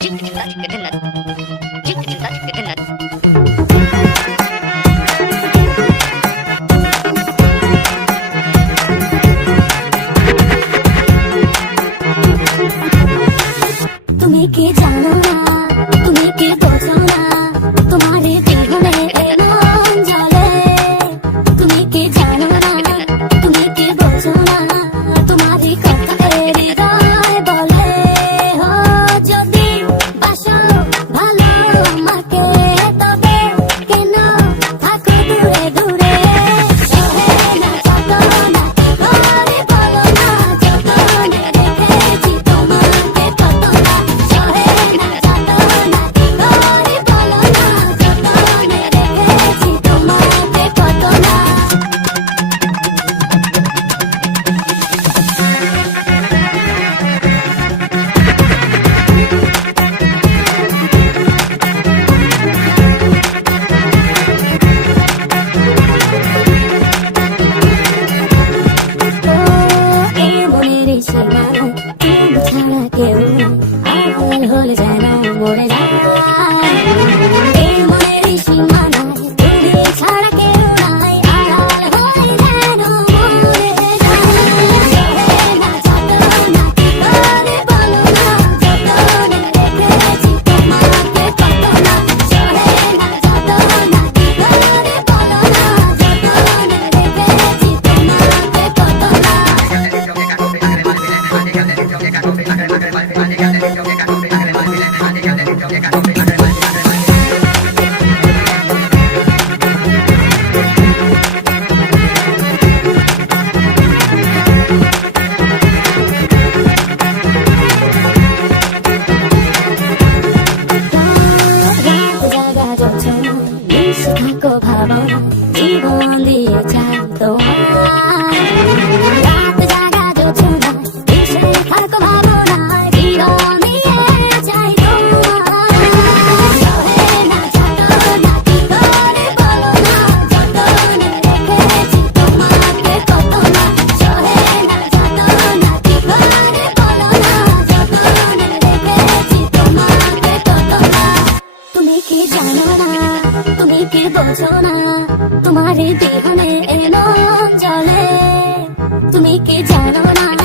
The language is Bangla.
তুমি কি জানো না, তুমি কি বোঝো না, তোমার জীবনে এমন জ্বলে। তুমি কি জানো না, তুমি কি বোঝো না, তোমারই কথা হৃদয় বলে। ও যদি বাসো ভালো আমাকে, তবে কেন থাকো দূরে দূরে। সহে না যত না ঘরে বলো না, যতনে রেখেছি তোমাকে কত না। সহে না যত না ঘরে বলো না, যতনে রেখেছি তোমাকে কত না। মনের সীমানা তুমি ছাড়া কেউ আড়াল হলে যেন মরে যায়। এই মনের সীমানায় তুমি ছাড়া কেউ নাই, আড়াল হলে যেন মরে যায়। সহে না যত না ঘরে বলো না, যতনে রেখেছি তোমাকে কত না। সহে না যত না ঘরে বলো না, যতনে রেখেছি তোমাকে কত না। থাকো ভাবনা জীবন দিয়ে চাই তোমার। রাত জাগা যোচনা এসে থাকো ভাবনা জীবন দিয়ে চাই তোমার। সহে না যত না ঘরে বলো না, যতনে রেখেছি তোমাকে কত না। সহে না যত না ঘরে বলো না, যতনে রেখেছি তোমাকে কত না। তুমি কি জানো না, তুমি কি বোঝো না, তোমার জীবনে এমন চলে। তুমি কি জানো না।